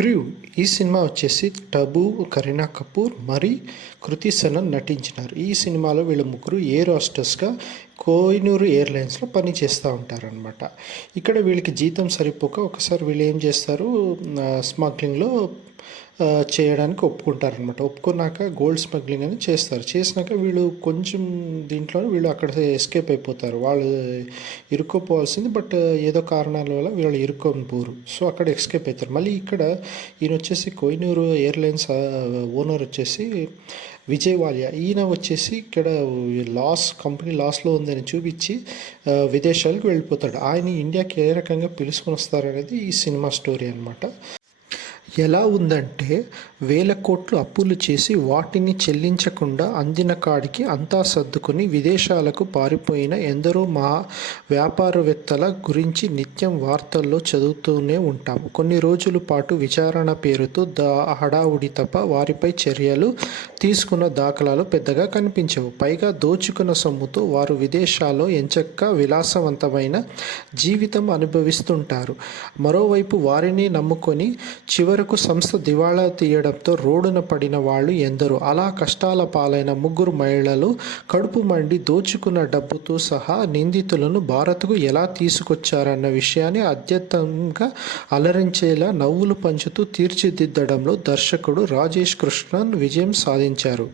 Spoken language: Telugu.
క్రూ ఈ సినిమా వచ్చేసి టబు, కరీనా కపూర్ మరి కృతి సనన్ నటించినారు. ఈ సినిమాలో వీళ్ళ ముగ్గురు ఎయిర్ హోస్టెస్గా కోహినూర్ ఎయిర్లైన్స్లో పని చేస్తూ ఉంటారనమాట. ఇక్కడ వీళ్ళకి జీతం సరిపోక ఒకసారి వీళ్ళు ఏం చేస్తారు, స్మగ్లింగ్లో చేయడానికి ఒప్పుకుంటారనమాట. ఒప్పుకున్నాక గోల్డ్ స్మగ్లింగ్ అని చేస్తారు. చేసినాక వీళ్ళు కొంచెం దీంట్లో వీళ్ళు అక్కడ ఎస్కేప్ అయిపోతారు. వాళ్ళు ఇరుక్కుపోవాల్సింది, బట్ ఏదో కారణాల వల్ల వీళ్ళు ఇరుక్కొని పోరు. సో అక్కడ ఎస్కేప్ అవుతారు. మళ్ళీ ఇక్కడ ఈయన వచ్చేసి కోహినూర్ ఎయిర్లైన్స్ ఓనర్ వచ్చేసి విజయ్ వాలియా. ఈయన వచ్చేసి ఇక్కడ కంపెనీ లాస్లో ఉందని చూపించి విదేశాలకు వెళ్ళిపోతాడు. ఆయన ఇండియాకి ఏ రకంగా పిలుచుకొని వస్తారనేది ఈ సినిమా స్టోరీ అనమాట. ఎలా ఉందంటే, 1000 కోట్లు అప్పులు చేసి వాటిని చెల్లించకుండా అందిన కాడికి అంతా సర్దుకొని విదేశాలకు పారిపోయిన ఎందరో వ్యాపారవేత్తల గురించి నిత్యం వార్తల్లో చదువుతూనే ఉంటాం. కొన్ని రోజుల పాటు విచారణ పేరుతో హడావుడి తప్ప వారిపై చర్యలు తీసుకున్న దాఖలాలు పెద్దగా కనిపించవు. పైగా దోచుకున్న సొమ్ముతో వారు విదేశాల్లో ఎంచక్కా విలాసవంతమైన జీవితం అనుభవిస్తుంటారు. మరోవైపు వారిని నమ్ముకొని చివరకు సంస్థ దివాళా తీయడంతో రోడ్డున పడిన వాళ్ళు ఎందరో. అలా కష్టాల పాలైన 3 మహిళలు కడుపు మండి దోచుకున్న డబ్బుతో సహా నిందితులను భారత్కు ఎలా తీసుకొచ్చారన్న విషయాన్ని అత్యంతంగా అలరించేలా నవ్వులు పంచుతూ తీర్చిదిద్దడంలో దర్శకుడు రాజేష్ కృష్ణన్ విజయం సాధించారు.